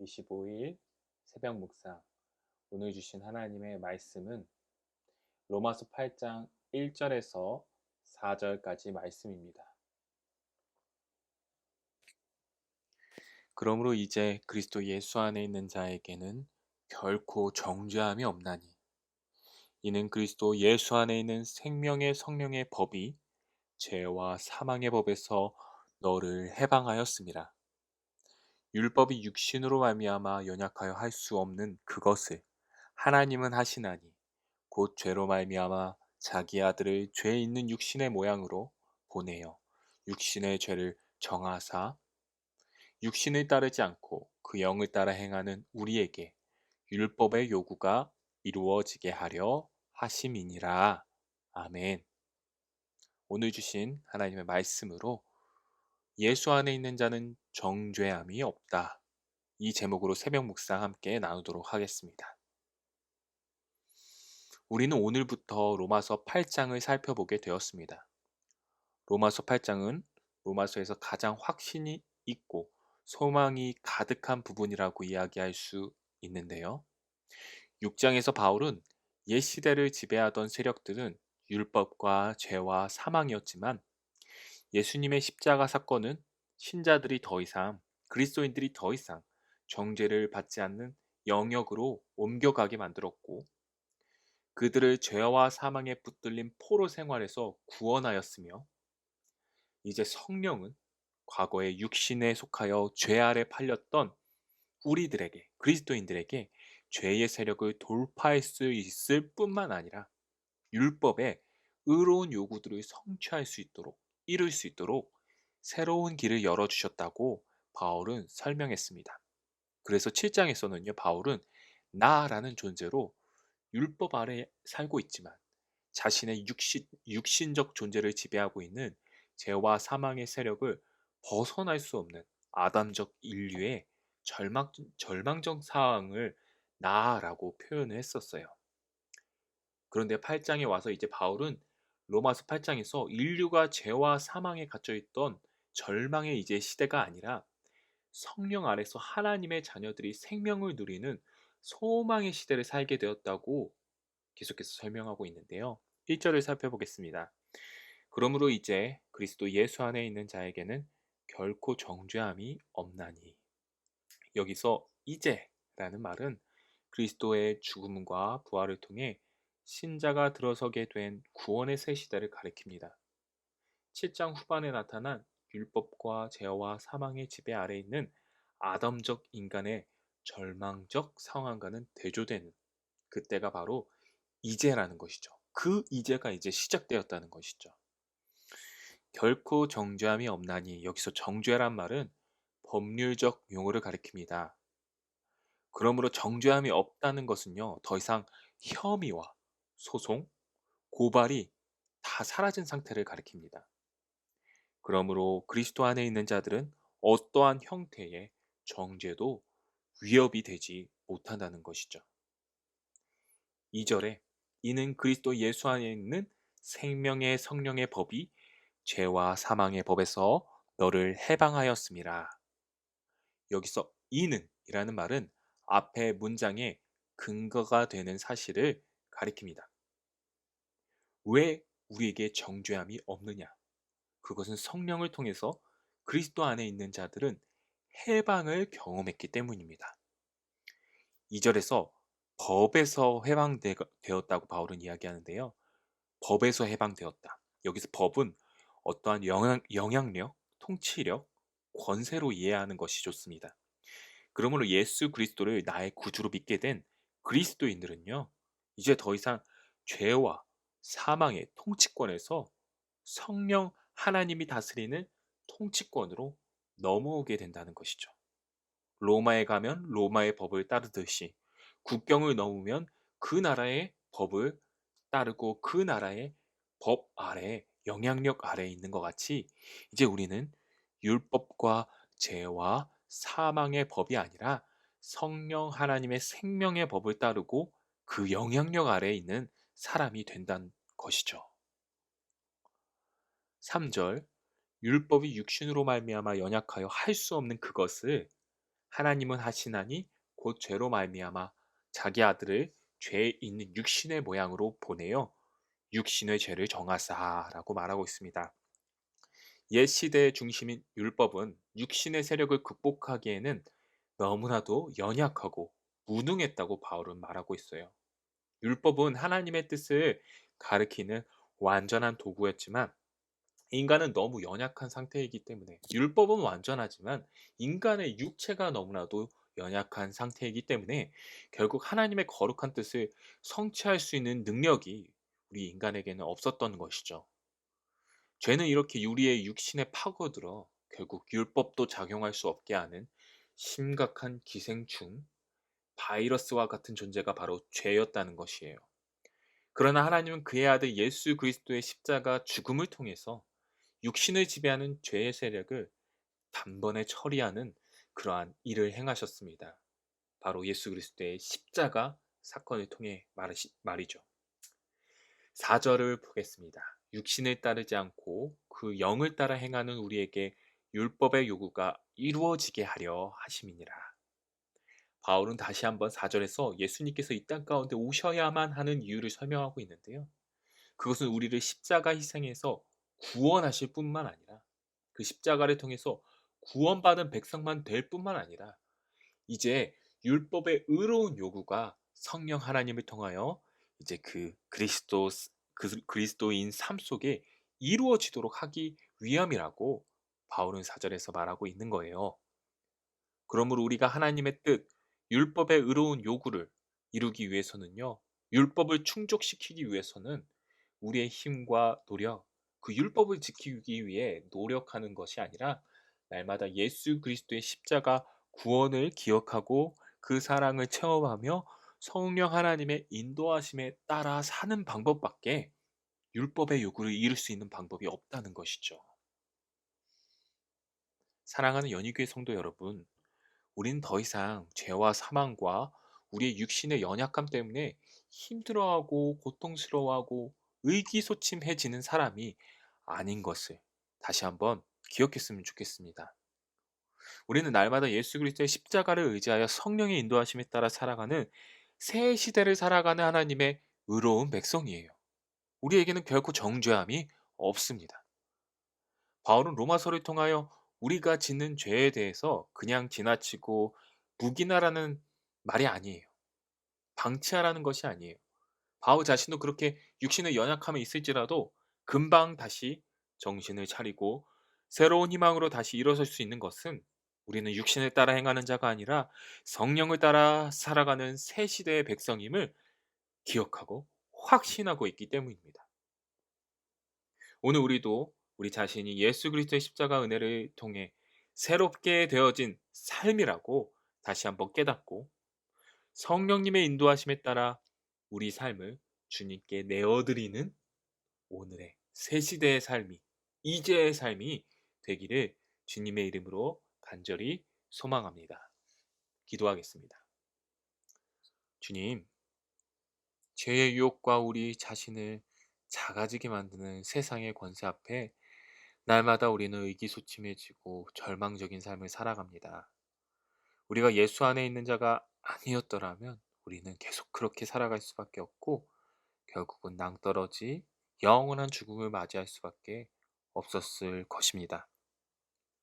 25일 새벽 묵상. 오늘 주신 하나님의 말씀은 로마서 8장 1절에서 4절까지 말씀입니다. 그러므로 이제 그리스도 예수 안에 있는 자에게는 결코 정죄함이 없나니, 이는 그리스도 예수 안에 있는 생명의 성령의 법이 죄와 사망의 법에서 너를 해방하였습니다. 율법이 육신으로 말미암아 연약하여 할 수 없는 그것을 하나님은 하시나니, 곧 죄로 말미암아 자기 아들을 죄 있는 육신의 모양으로 보내어 육신의 죄를 정하사 육신을 따르지 않고 그 영을 따라 행하는 우리에게 율법의 요구가 이루어지게 하려 하심이니라. 아멘. 오늘 주신 하나님의 말씀으로 예수 안에 있는 자는 정죄함이 없다, 이 제목으로 새벽 묵상 함께 나누도록 하겠습니다. 우리는 오늘부터 로마서 8장을 살펴보게 되었습니다. 로마서 8장은 로마서에서 가장 확신이 있고 소망이 가득한 부분이라고 이야기할 수 있는데요. 6장에서 바울은 옛 시대를 지배하던 세력들은 율법과 죄와 사망이었지만, 예수님의 십자가 사건은 신자들이 더 이상, 그리스도인들이 더 이상 정죄를 받지 않는 영역으로 옮겨가게 만들었고, 그들을 죄와 사망에 붙들린 포로 생활에서 구원하였으며, 이제 성령은 과거의 육신에 속하여 죄 아래 팔렸던 우리들에게, 그리스도인들에게 죄의 세력을 돌파할 수 있을 뿐만 아니라 율법의 의로운 요구들을 성취할 수 있도록, 이룰 수 있도록 새로운 길을 열어주셨다고 바울은 설명했습니다. 그래서 7장에서는요, 바울은 나라는 존재로 율법 아래 살고 있지만 자신의 육신적 존재를 지배하고 있는 죄와 사망의 세력을 벗어날 수 없는 아담적 인류의 절망적 상황을 나라고 표현을 했었어요. 그런데 8장에 와서 이제 바울은 로마서 8장에서 인류가 죄와 사망에 갇혀 있던 절망의 이제 시대가 아니라 성령 아래서 하나님의 자녀들이 생명을 누리는 소망의 시대를 살게 되었다고 계속해서 설명하고 있는데요. 1절을 살펴보겠습니다. 그러므로 이제 그리스도 예수 안에 있는 자에게는 결코 정죄함이 없나니. 여기서 이제라는 말은 그리스도의 죽음과 부활을 통해 신자가 들어서게 된 구원의 새 시대를 가리킵니다. 7장 후반에 나타난 율법과 죄와 사망의 지배 아래 있는 아담적 인간의 절망적 상황과는 대조되는 그때가 바로 이제라는 것이죠. 그 이제가 이제 시작되었다는 것이죠. 결코 정죄함이 없나니, 여기서 정죄란 말은 법률적 용어를 가리킵니다. 그러므로 정죄함이 없다는 것은요, 더 이상 혐의와 소송, 고발이 다 사라진 상태를 가리킵니다. 그러므로 그리스도 안에 있는 자들은 어떠한 형태의 정죄도 위협이 되지 못한다는 것이죠. 2절에 이는 그리스도 예수 안에 있는 생명의 성령의 법이 죄와 사망의 법에서 너를 해방하였음이라. 여기서 이는 이라는 말은 앞의 문장의 근거가 되는 사실을 가리킵니다. 왜 우리에게 정죄함이 없느냐? 그것은 성령을 통해서 그리스도 안에 있는 자들은 해방을 경험했기 때문입니다. 2절에서 법에서 해방되었다고 바울은 이야기하는데요. 법에서 해방되었다. 여기서 법은 어떠한 영향력, 통치력, 권세로 이해하는 것이 좋습니다. 그러므로 예수 그리스도를 나의 구주로 믿게 된 그리스도인들은요, 이제 더 이상 죄와 사망의 통치권에서 성령 하나님이 다스리는 통치권으로 넘어오게 된다는 것이죠. 로마에 가면 로마의 법을 따르듯이 국경을 넘으면 그 나라의 법을 따르고 그 나라의 법 아래, 영향력 아래에 있는 것 같이, 이제 우리는 율법과 죄와 사망의 법이 아니라 성령 하나님의 생명의 법을 따르고 그 영향력 아래에 있는 사람이 된다는 것이죠. 3절 율법이 육신으로 말미암아 연약하여 할 수 없는 그것을 하나님은 하시나니 곧 죄로 말미암아 자기 아들을 죄 있는 육신의 모양으로 보내어 육신의 죄를 정하사라고 말하고 있습니다. 옛 시대의 중심인 율법은 육신의 세력을 극복하기에는 너무나도 연약하고 무능했다고 바울은 말하고 있어요. 율법은 하나님의 뜻을 가리키는 완전한 도구였지만 인간은 너무 연약한 상태이기 때문에 율법은 완전하지만 인간의 육체가 너무나도 연약한 상태이기 때문에 결국 하나님의 거룩한 뜻을 성취할 수 있는 능력이 우리 인간에게는 없었던 것이죠. 죄는 이렇게 우리의 육신에 파고들어 결국 율법도 작용할 수 없게 하는 심각한 기생충, 바이러스와 같은 존재가 바로 죄였다는 것이에요. 그러나 하나님은 그의 아들 예수 그리스도의 십자가 죽음을 통해서 육신을 지배하는 죄의 세력을 단번에 처리하는 그러한 일을 행하셨습니다. 바로 예수 그리스도의 십자가 사건을 통해 말이죠. 4절을 보겠습니다. 육신을 따르지 않고 그 영을 따라 행하는 우리에게 율법의 요구가 이루어지게 하려 하심이니라. 바울은 다시 한번 4절에서 예수님께서 이 땅 가운데 오셔야만 하는 이유를 설명하고 있는데요. 그것은 우리를 십자가 희생에서 구원하실 뿐만 아니라 그 십자가를 통해서 구원받은 백성만 될 뿐만 아니라 이제 율법의 의로운 요구가 성령 하나님을 통하여 이제 그리스도인 삶 속에 이루어지도록 하기 위함이라고 바울은 4절에서 말하고 있는 거예요. 그러므로 우리가 하나님의 뜻, 율법의 의로운 요구를 이루기 위해서는요. 율법을 충족시키기 위해서는 우리의 힘과 노력, 그 율법을 지키기 위해 노력하는 것이 아니라 날마다 예수 그리스도의 십자가 구원을 기억하고 그 사랑을 체험하며 성령 하나님의 인도하심에 따라 사는 방법밖에 율법의 요구를 이룰 수 있는 방법이 없다는 것이죠. 사랑하는 연희교회 성도 여러분, 우리는 더 이상 죄와 사망과 우리의 육신의 연약함 때문에 힘들어하고 고통스러워하고 의기소침해지는 사람이 아닌 것을 다시 한번 기억했으면 좋겠습니다. 우리는 날마다 예수 그리스도의 십자가를 의지하여 성령의 인도하심에 따라 살아가는 새 시대를 살아가는 하나님의 의로운 백성이에요. 우리에게는 결코 정죄함이 없습니다. 바울은 로마서를 통하여 우리가 짓는 죄에 대해서 그냥 지나치고 묵인하라는 말이 아니에요. 방치하라는 것이 아니에요. 바울 자신도 그렇게 육신의 연약함이 있을지라도 금방 다시 정신을 차리고 새로운 희망으로 다시 일어설 수 있는 것은 우리는 육신을 따라 행하는 자가 아니라 성령을 따라 살아가는 새 시대의 백성임을 기억하고 확신하고 있기 때문입니다. 오늘 우리도 우리 자신이 예수 그리스도의 십자가 은혜를 통해 새롭게 되어진 삶이라고 다시 한번 깨닫고 성령님의 인도하심에 따라 우리 삶을 주님께 내어드리는 오늘의 새 시대의 삶이, 이제의 삶이 되기를 주님의 이름으로 간절히 소망합니다. 기도하겠습니다. 주님, 죄의 유혹과 우리 자신을 작아지게 만드는 세상의 권세 앞에 날마다 우리는 의기소침해지고 절망적인 삶을 살아갑니다. 우리가 예수 안에 있는 자가 아니었더라면 우리는 계속 그렇게 살아갈 수밖에 없고 결국은 낭떠러지 영원한 죽음을 맞이할 수밖에 없었을 것입니다.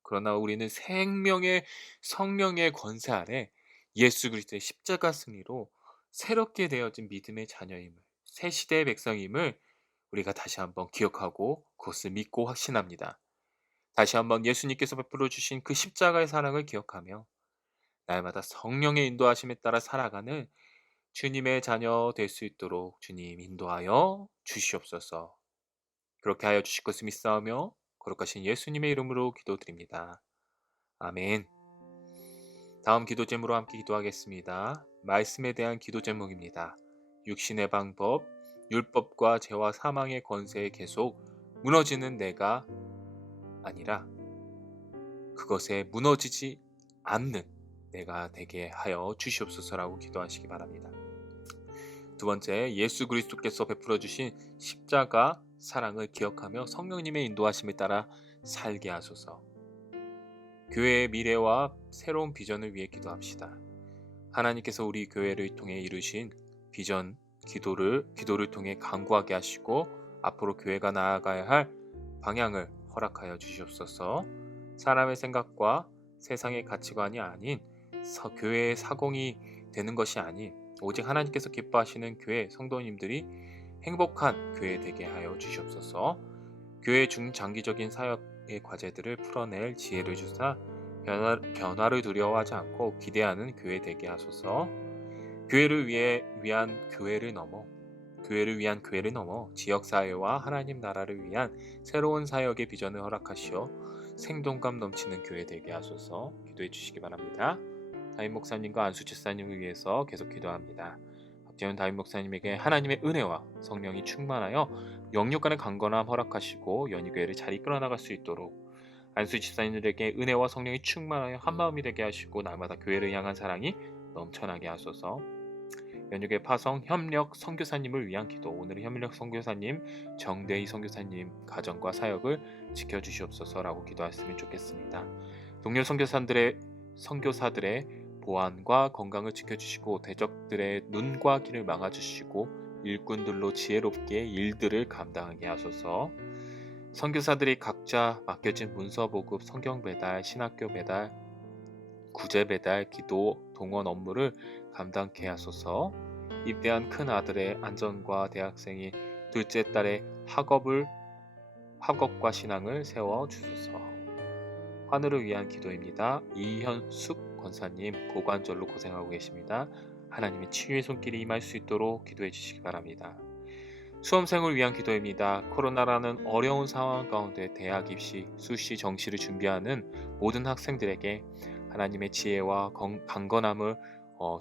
그러나 우리는 생명의 성령의 권세 아래 예수 그리스도의 십자가 승리로 새롭게 되어진 믿음의 자녀임을, 새 시대의 백성임을 우리가 다시 한번 기억하고 그것을 믿고 확신합니다. 다시 한번 예수님께서 베풀어 주신 그 십자가의 사랑을 기억하며 날마다 성령의 인도하심에 따라 살아가는 주님의 자녀 될 수 있도록 주님 인도하여 주시옵소서. 그렇게 하여 주실 것을 믿사오며 거룩하신 예수님의 이름으로 기도드립니다. 아멘. 다음 기도 제목으로 함께 기도하겠습니다. 말씀에 대한 기도 제목입니다. 육신의 방법, 율법과 죄와 사망의 권세에 계속 무너지는 내가 아니라 그것에 무너지지 않는 내가 되게 하여 주시옵소서라고 기도하시기 바랍니다. 두 번째, 예수 그리스도께서 베풀어 주신 십자가 사랑을 기억하며 성령님의 인도하심에 따라 살게 하소서. 교회의 미래와 새로운 비전을 위해 기도합시다. 하나님께서 우리 교회를 통해 이루신 비전, 기도를 통해 강구하게 하시고 앞으로 교회가 나아가야 할 방향을 허락하여 주시옵소서. 사람의 생각과 세상의 가치관이 아닌 교회의 사공이 되는 것이 아닌 오직 하나님께서 기뻐하시는 교회 성도님들이 행복한 교회 되게 하여 주시옵소서. 교회 중장기적인 사역의 과제들을 풀어낼 지혜를 주사 변화를 두려워하지 않고 기대하는 교회 되게 하소서. 교회를 위한 교회를 넘어 지역사회와 하나님 나라를 위한 새로운 사역의 비전을 허락하시어 생동감 넘치는 교회 되게 하소서. 기도해 주시기 바랍니다. 다임 목사님과 안수 집사님을 위해서 계속 기도합니다. 박재현 다임 목사님에게 하나님의 은혜와 성령이 충만하여 영육 간의 강건함 허락하시고 연희교회를 잘 이끌어 나갈 수 있도록 안수 집사님들에게 은혜와 성령이 충만하여 한마음이 되게 하시고 날마다 교회를 향한 사랑이 넘쳐나게 하소서. 연육의 파성 협력 선교사님을 위한 기도. 오늘은 협력 선교사님 정대희 선교사님 가정과 사역을 지켜주시옵소서라고 기도했으면 좋겠습니다. 동료 선교사들의 보안과 건강을 지켜주시고 대적들의 눈과 귀를 막아주시고 일꾼들로 지혜롭게 일들을 감당하게 하소서. 선교사들이 각자 맡겨진 문서 보급, 성경 배달, 신학교 배달, 구제 배달, 기도, 동원 업무를 감당케 하소서. 입대한 큰 아들의 안전과 대학생이 둘째 딸의 학업과 신앙을 세워 주소서. 하늘을 위한 기도입니다. 이현숙 권사님 고관절로 고생하고 계십니다. 하나님의 치유의 손길이 임할 수 있도록 기도해 주시기 바랍니다. 수험생을 위한 기도입니다. 코로나라는 어려운 상황 가운데 대학 입시, 수시, 정시를 준비하는 모든 학생들에게 하나님의 지혜와 강건함을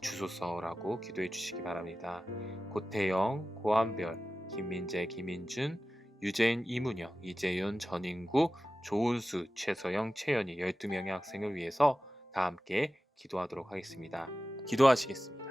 주소서라고 기도해 주시기 바랍니다. 고태영, 고한별, 김민재, 김인준, 유재인, 이문영, 이재윤, 전인구, 조은수, 최서영, 최연희 12명의 학생을 위해서 다 함께 기도하도록 하겠습니다. 기도하시겠습니다.